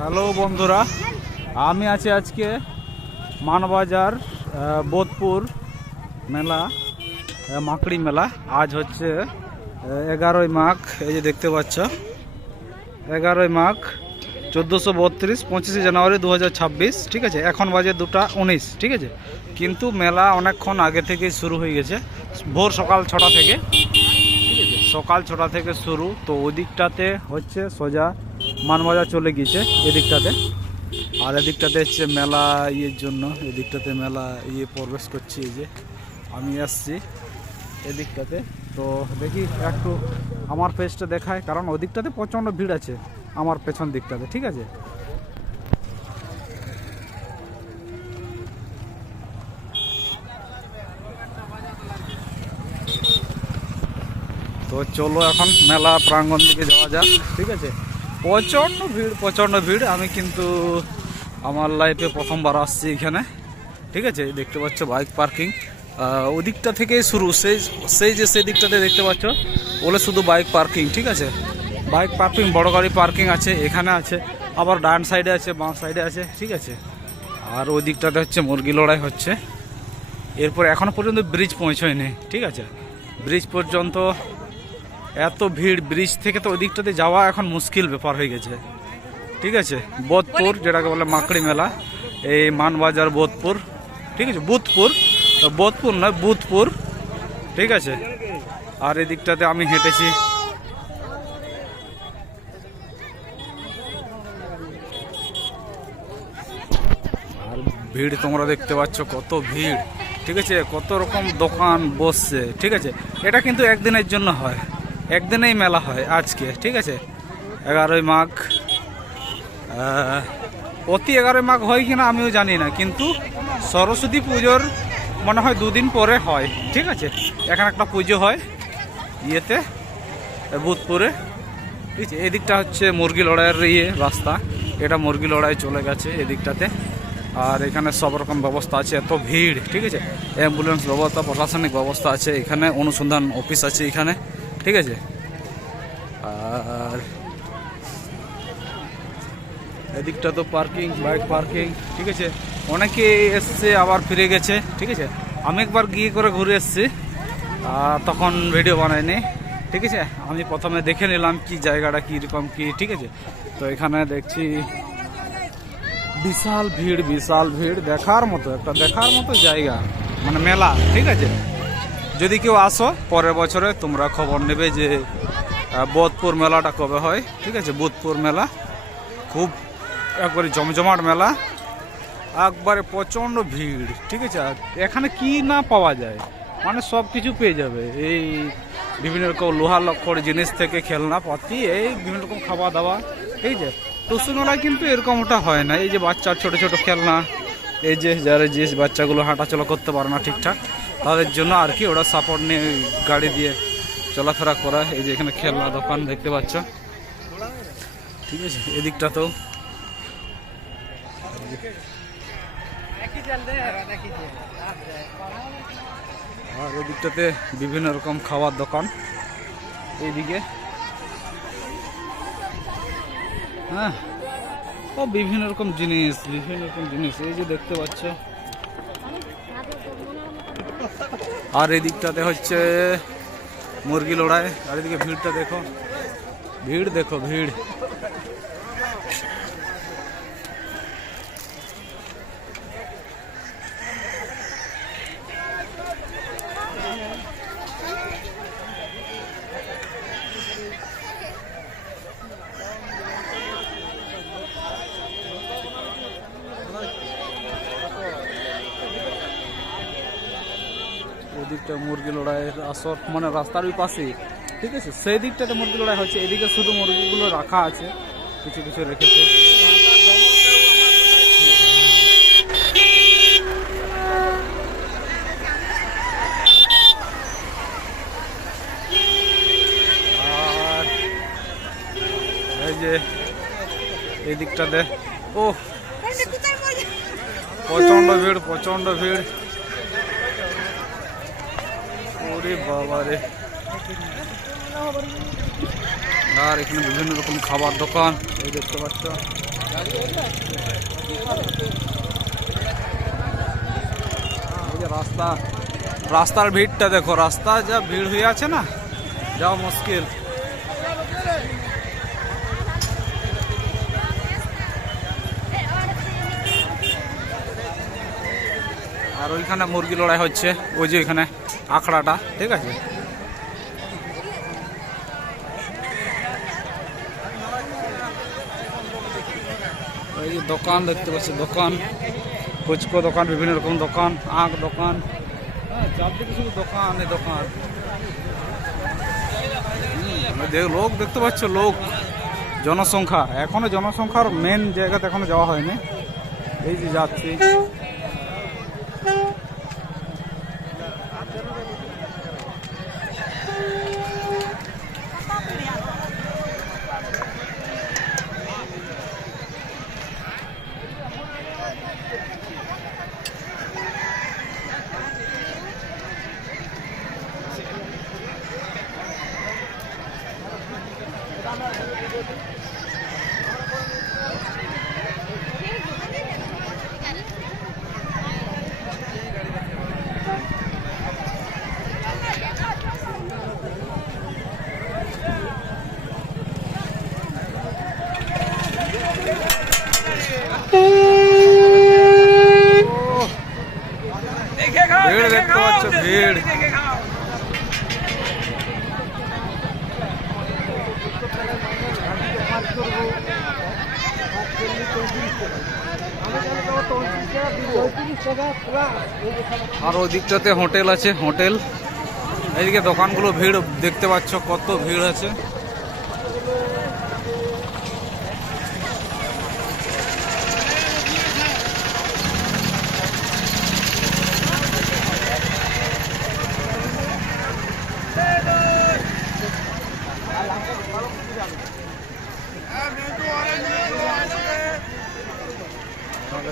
Hello বন্ধুরা, আমি আছি আজকে মানবাজার বোধপুর মেলা, মাকড়ি মেলা। আজ হচ্ছে 11ই মাঘ। এই যে দেখতে পাচ্ছ 11ই মাঘ 1432, 25শে জানুয়ারি 2026। ঠিক আছে, এখন বাজে 2টা 19। ঠিক আছে, কিন্তু মেলা অনেকক্ষণ আগে থেকেই শুরু হয়ে গেছে, ভোর সকাল 6টা থেকে। ঠিক আছে, সকাল 6টা থেকে শুরু। তো ওই দিকটাতে হচ্ছে সোজা মানবাজার চলে গিয়েছে এদিকটাতে, আর এদিকটাতে হচ্ছে মেলা ইয়ের জন্য। এদিকটাতে মেলা প্রবেশ করছি। এই যে আমি আসছি এদিকটাতে, তো দেখি একটু আমার পেজটা দেখায়, কারণ ওদিকটাতে প্রচণ্ড ভিড় আছে আমার পেছন দিকটাতে। ঠিক আছে, তো চলো এখন মেলা প্রাঙ্গণ দিকে যাওয়া যাক। ঠিক আছে, প্রচণ্ড ভিড়। আমি কিন্তু আমার লাইফে প্রথমবার আসছি এখানে। ঠিক আছে, দেখতে পাচ্ছ বাইক পার্কিং ওদিকটা থেকে শুরু। সেই দিকটাতে দেখতে পাচ্ছ বলে শুধু বাইক পার্কিং। ঠিক আছে, বাইক পার্কিং, বড় গাড়ি পার্কিং আছে, এখানে আছে, আবার ডান সাইডে আছে, বাম সাইডে আছে। ঠিক আছে, আর ওই দিকটাতে হচ্ছে মুরগি লড়াই হচ্ছে। এরপর এখনও পর্যন্ত ব্রিজ পৌঁছয়নি। ঠিক আছে, ব্রিজ পর্যন্ত এত ভিড়, ব্রিজ থেকে তো ওই দিকটাতে যাওয়া এখন মুশকিল ব্যাপার হয়ে গেছে। ঠিক আছে, বোধপুর যেটাকে বলে মাকড়ি মেলা, এই মানবাজার বোধপুর। ঠিক আছে, বোধপুর নয়, বুধপুর। ঠিক আছে, আর এই দিকটাতে আমি হেঁটেছি। আর ভিড় তোমরা দেখতে পাচ্ছ কত ভিড়। ঠিক আছে, কত রকম দোকান বসছে। ঠিক আছে, এটা কিন্তু একদিনের জন্য হয়, একদিনেই মেলা হয় আজকে। ঠিক আছে, 11ই মাঘ। প্রতি 11ই মাঘ হয় কিনা আমিও জানি না, কিন্তু সরস্বতী পুজোর মনে হয় 2 দিন পরে হয়। ঠিক আছে, এখানে একটা পুজো হয় ইয়েতে, বুধপুরে। ঠিক আছে, এদিকটা হচ্ছে মুরগি লড়াইয়ের রাস্তা, এটা মুরগি লড়াই চলে গেছে এদিকটাতে। আর এখানে সব রকম ব্যবস্থা আছে, এত ভিড়। ঠিক আছে, অ্যাম্বুলেন্স ব্যবস্থা, প্রশাসনিক ব্যবস্থা আছে, এখানে অনুসন্ধান অফিস আছে এখানে। ঠিক আছে, আর এদিকটা তো পার্কিং, বাইক পার্কিং। ঠিক আছে, অনেকে এসছে আবার ফিরে গেছে। ঠিক আছে, আমি একবার গিয়ে করে ঘুরে এসছি, তখন ভিডিও বানাইনি। ঠিক আছে, আমি প্রথমে দেখে নিলাম কি জায়গাটা কীরকম কি। ঠিক আছে, তো এখানে দেখছি বিশাল ভিড়, দেখার মতো জায়গা, মানে মেলা। ঠিক আছে, যদি কেউ আসো পরের বছরে তোমরা খবর নেবে যে বোধপুর মেলাটা কবে হয়। ঠিক আছে, বোধপুর মেলা খুব একবারে জমজমাট মেলা, একবারে প্রচণ্ড ভিড়। ঠিক আছে, এখানে কি না পাওয়া যায়, মানে সব কিছু পেয়ে যাবে। এই বিভিন্ন রকম লোহা লক্কর জিনিস থেকে খেলনা পাতি, এই বিভিন্ন রকম খাওয়া দাওয়া। ঠিক আছে, টুসু মেলায় কিন্তু এরকমটা হয় না। এই যে বাচ্চার ছোট ছোট খেলনা, এই যে যারা যে বাচ্চাগুলো হাঁটাচলা করতে পারে না ঠিকঠাক, তাদের জন্য আর কি ওরা সাপোর্ট নিয়ে গাড়ি দিয়ে চলাফেরা করা। এই যে এখানে খেলনা দোকান দেখতে পাচ্ছ। ঠিক আছে, এদিকটা তো আর এদিকটাতে বিভিন্ন রকম খাবার দোকান। এইদিকে হ্যাঁ, ও বিভিন্ন রকম জিনিস। এই যে দেখতে পাচ্ছ, আর এই দিকটাতে হচ্ছে মুরগি লড়াই। আর এদিকে ভিড়টা দেখো, ভিড়। ওদিকটা মুরগি লড়াইয়ের আসর, মানে রাস্তার ওই পাশে। ঠিক আছে, সেই দিকটাতে মুরগি লড়াই হচ্ছে, এদিকে শুধু মুরগিগুলো রাখা আছে, কিছু কিছু রেখেছে। আর এই যে এই দিকটাতে ও প্রচণ্ড ভিড়। ওরে বাবা রে, আর এখানে বিভিন্ন রকম খাবার দোকান এই দেখতে পাচ্ছ। এই যে রাস্তার ভিড়টা দেখো, রাস্তা যা ভিড় হয়ে আছে না, যাওয়া মুশকিল। আর ওইখানে মুরগি লড়াই হচ্ছে, ওই যে এখানে আখড়াটা, ঠিক আছে। এই যে দোকান দেখতে পাচ্ছি, দোকান, ফুচকো দোকান, বিভিন্ন রকম দোকান, আখ দোকান, হ্যাঁ চারদিকে শুধু দোকান, এই দোকান। লোক দেখতে পাচ্ছ, লোক, জনসংখ্যা, এখনো জনসংখ্যার মেন জায়গাতে এখনো যাওয়া হয়নি। এই যে যাচ্ছি, ভিড় দেখতে পাচ্ছ, ভিড়। আর ওই দিকটাতে হোটেল আছে, হোটেল। এইদিকে দোকানগুলো, ভিড় দেখতে পাচ্ছ, কত ভিড় আছে।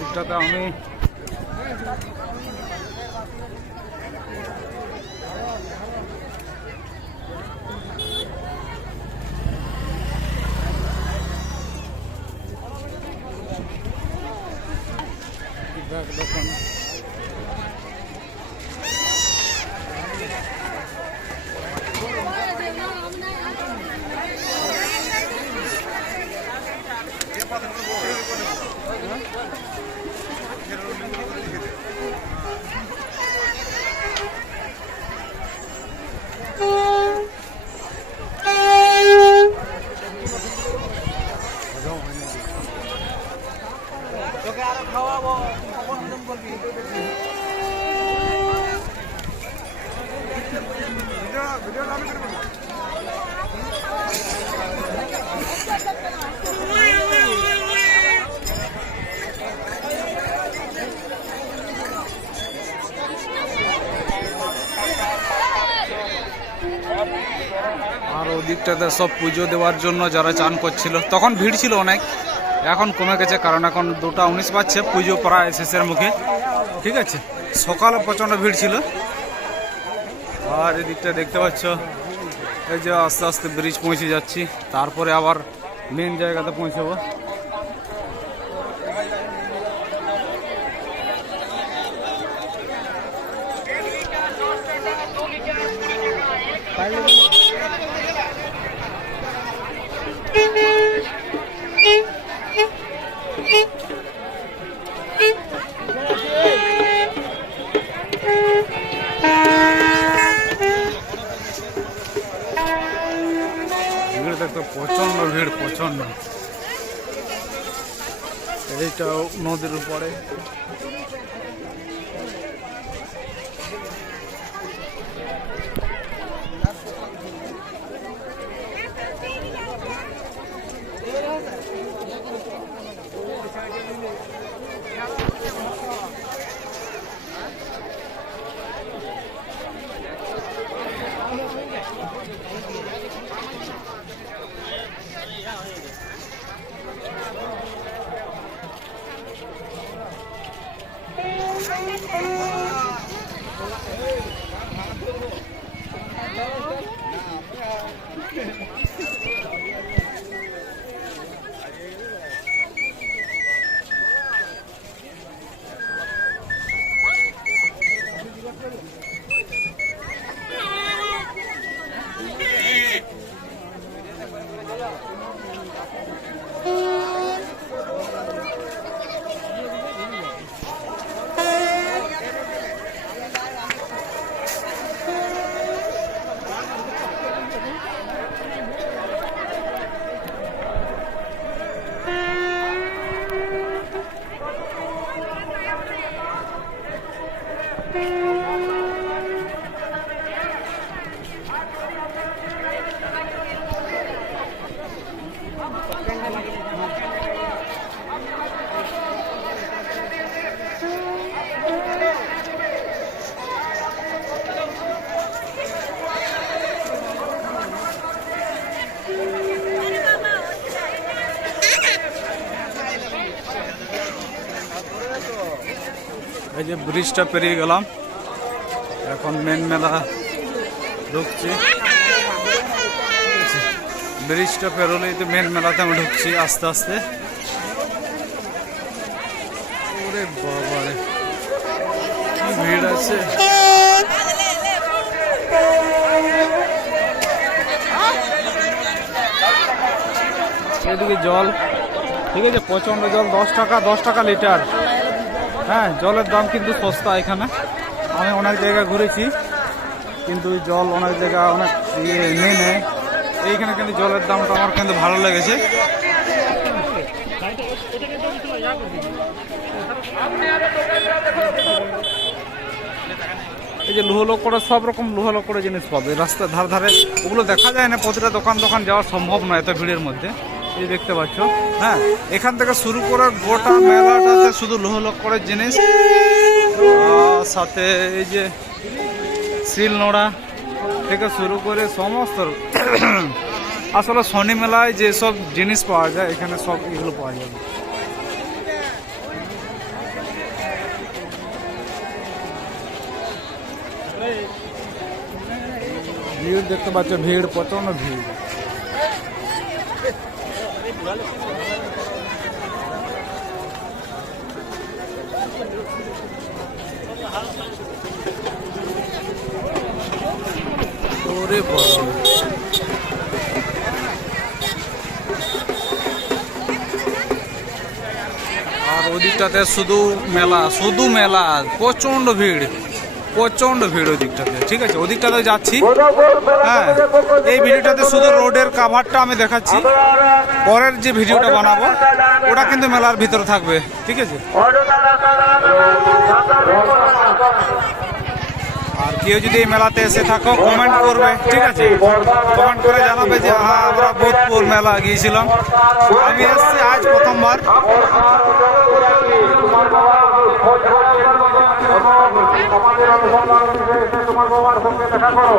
দিকটাতে আমি দোকান, আর ওদিকটাতে সব পুজো দেওয়ার জন্য যারা চান করছিল, তখন ভিড় ছিল অনেক, এখন কমে গেছে, কারণ এখন 2:19 বাজছে, পুজো প্রায় শেষের মুখে, ঠিক আছে। সকালে প্রচণ্ড ভিড় ছিল। আর এদিকটা দেখতে পাচ্ছ, এই যে আস্তে আস্তে ব্রিজ পৌঁছে যাচ্ছি, তারপরে আবার মেন জায়গাতে পৌঁছাবো। ভিড় দেখতে প্রচন্ড ভিড়, প্রচন্ড। এইটা নদীর উপরে, এই যে ব্রিজটা পেরিয়ে গেলাম, এখন মেন মেলা ঢুকছি। ব্রিজটা পেরোলেই তো মেন মেলাতে আমি ঢুকছি আস্তে আস্তে। ওরে বাবারে কি ভিড় আছে! এদিকে জল, ঠিক আছে, প্রচন্ড জল, 10 টাকা লিটার। হ্যাঁ, জলের দাম কিন্তু সস্তা এখানে। আমি অনেক জায়গায় ঘুরেছি, কিন্তু জল অনেক জায়গা অনেক নেই নেয়। এইখানে কিন্তু জলের দামটা আমার কিন্তু ভালো লেগেছে। এই যে লোহা লোক করে সব রকম লোহা লোক করে জিনিস পাবে রাস্তার ধারে ধারে। ওগুলো দেখা যায় না, প্রতিটা দোকান যাওয়া সম্ভব নয় এত ভিড়ের মধ্যে। এই দেখতে পাচ্ছ, হ্যাঁ, এখান থেকে শুরু করে গোটা মেলাটাতে শুধু লোহা লোক করে জিনিস, সাথে এই যে শিল নোড়া থেকে শুরু করে সমস্ত আসলে শনি মেলায় যেসব জিনিস পাওয়া যায় এখানে সব এগুলো পাওয়া যাবে। ভিড় দেখতে পাচ্ছ, ভিড়, প্রচন্ড ভিড়। ওরে বাবা, আর ওদিকটাতে শুধু মেলা, প্রচন্ড ভিড় ওই দিকটাতে। ঠিক আছে, ওদিকটাতে যাচ্ছি। হ্যাঁ, এই ভিডিওটাতে শুধু রোডের কাভারটা আমি দেখাচ্ছি। পরের যে ভিডিওটা বানাবো ওটা কিন্তু মেলার ভিতরে থাকবে। ঠিক আছে, আর কেউ যদি এই মেলাতে এসে থাকো কমেন্ট করবে। ঠিক আছে, কমেন্ট করে জানাবে যে হ্যাঁ, আমরা বোধপুর মেলা গিয়েছিলাম। আমি এসেছি আজ প্রথমবার। তোমার বাবার সঙ্গে দেখা করো।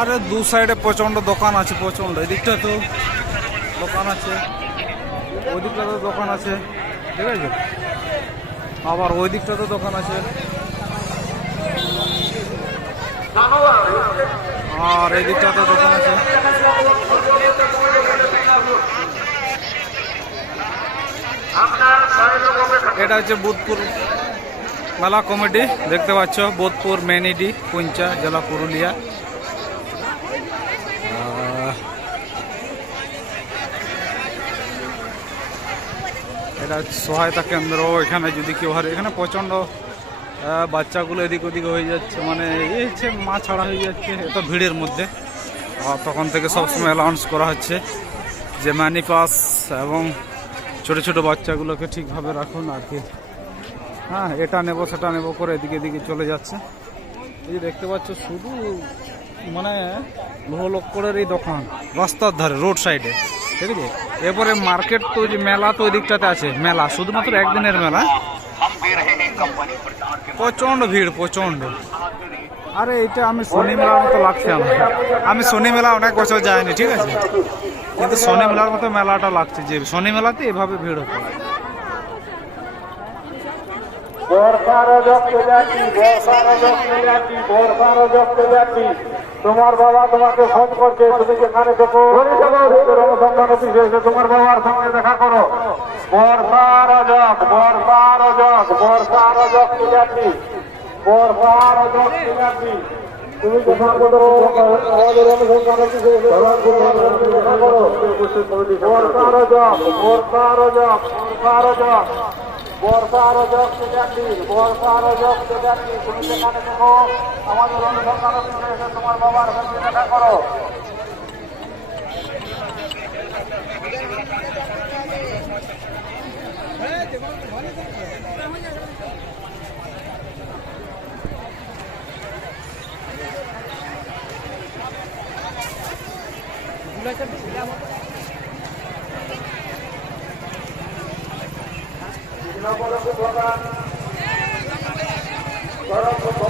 আরে দু সাইডে প্রচন্ড দোকান আছে, প্রচন্ড। এদিকটা তো দোকান আছে, ওই দিকটা তো দোকান আছে। ঠিক আছে, আবার ওই দিকটা তো দোকান আছে, আর এই দিকটা তো দোকান আছে। এটা হচ্ছে বোধপুর মেলা কমিটি, দেখতে পাচ্ছ, বোধপুর মেনিডি পুঞ্চা জেলা পুরুলিয়া। এটা সহায়তা কেন্দ্র। এখানে যদি কেউ হারে, এখানে প্রচণ্ড বাচ্চাগুলো এদিক ওদিক হয়ে যাচ্ছে, মানে এই হচ্ছে মা ছাড়া হয়ে যাচ্ছে এত ভিড়ের মধ্যে। আর তখন থেকে সবসময় অ্যানাউন্স করা হচ্ছে যে মানি পাস এবং ছোটো ছোটো বাচ্চাগুলোকে ঠিকভাবে রাখুন আর কি। হ্যাঁ, এটা নেবো সেটা নেবো করে এদিকে এদিকে চলে যাচ্ছে। এই যে দেখতে পাচ্ছ, শুধু মানে লোহলক্করের এই দোকান রাস্তার ধারে, রোড সাইডে। ঠিক আছে, এরপরে মার্কেট তো যে মেলা তো ওই দিকটাতে আছে। মেলা শুধুমাত্র একদিনের মেলা, প্রচণ্ড ভিড়, প্রচণ্ড। আরে এটা আমি শনি মেলার মতো লাগছে আমার। আমি শনি মেলা অনেক বছর যাইনি, ঠিক আছে, কিন্তু শনি মেলার মতো মেলাটা লাগছে, যে শনি মেলাতে এভাবে ভিড় হতো। তোমার বাবা তোমাকে ফোন করছে, তুমি যেখানে দেখো অনুসন্ধান অফিসে এসে তোমার বাবার সঙ্গে দেখা করো। তুমি যেখানে আমাদের অনুসন্ধান অফিসে এসে দেখা করো। বর্ষা আরো যোগ সেখানটি বর্ষা আরো যোগ সেখানটি তুমি যেখানে দেখো আমাদের অনুসন্ধান অফিসে এসে তোমার বাবার সঙ্গে দেখা করো।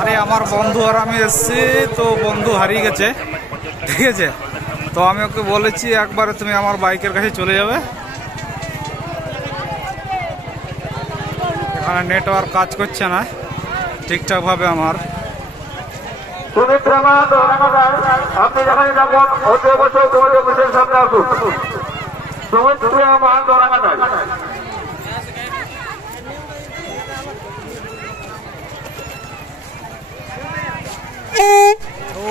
আরে আমার বন্ধু আর আমি এসছি, তো বন্ধু হারিয়ে গেছে, ঠিক আছে। তো আমি ওকে বলেছি একবারে তুমি আমার বাইকের কাছে চলে যাবে, এখানে নেটওয়ার্ক কাজ করছে না ঠিকঠাকভাবে আমার। সুমিত্রা মা আপনি যেখানে যাবেন অতি অবশ্যই তোমাদের অফিসের সামনে আসুন। সুমিত্রা মা দোরাঙ্গাদায় ও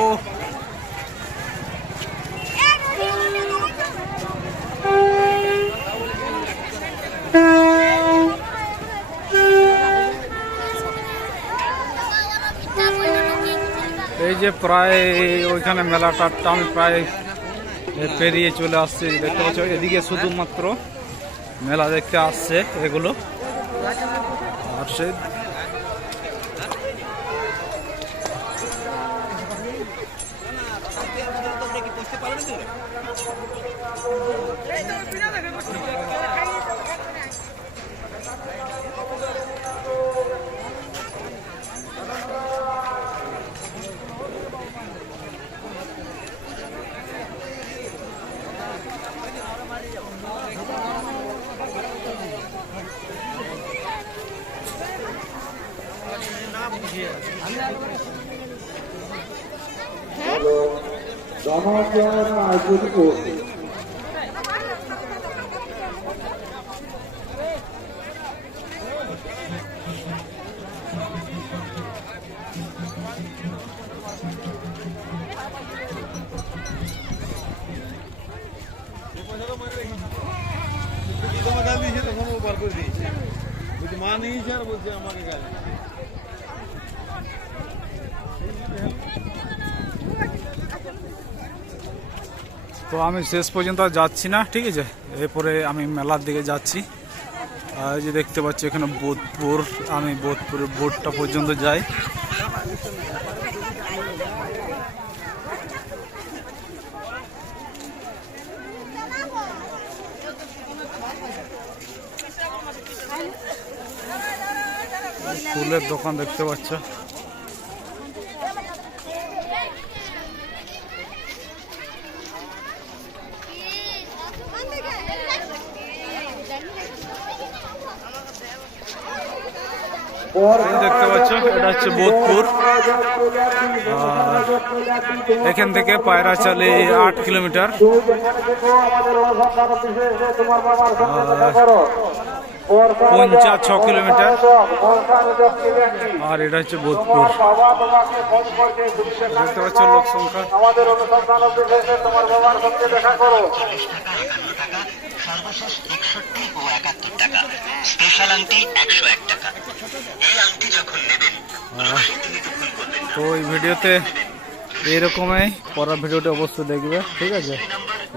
এই যে প্রায় ওইখানে মেলাটা আমি প্রায় পেরিয়ে চলে আসছি, দেখতে পাচ্ছি এদিকে শুধুমাত্র মেলা দেখতে আসছে এগুলো। আর সে তো আমি শেষ পর্যন্ত আর যাচ্ছি না, ঠিক আছে। এরপরে আমি মেলার দিকে যাচ্ছি। আর যে দেখতে পাচ্ছি এখানে বোধপুর, আমি বোধপুরের বোর্ডটা পর্যন্ত যাই। ফুলের দোকান দেখতে পাচ্ছ। দেখতে পাচ্ছ এটা হচ্ছে বোধপুর, এখান থেকে পায়রাচালি 8 কিলোমিটার। পঞ্চা 6 কিলোমিটার। আর এটা হচ্ছে বোধপুর, দেখতে পাচ্ছ লোক সংখ্যা। আমাদের অনুসন্ধান অফিসে এসে তোমার বাবার সঙ্গে দেখা করো। সর্বশেষ 61 ও 71 টাকা, স্পেশাল আংটি 101 টাকা। এই আংটি যখন নেবেন তো এই ভিডিওতে এইরকমই, পরের ভিডিওটি অবশ্যই দেখবে, ঠিক আছে।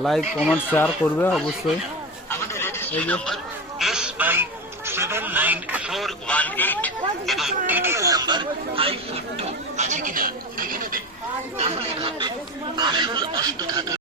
লাইক কমেন্ট শেয়ার করবে অবশ্যই। এই যে S/79418 এবং ডিটেইল নাম্বার 542 আছে কিনা দেখে নেবেন, তাহলে ভাববেন আসল অষ্টধাতু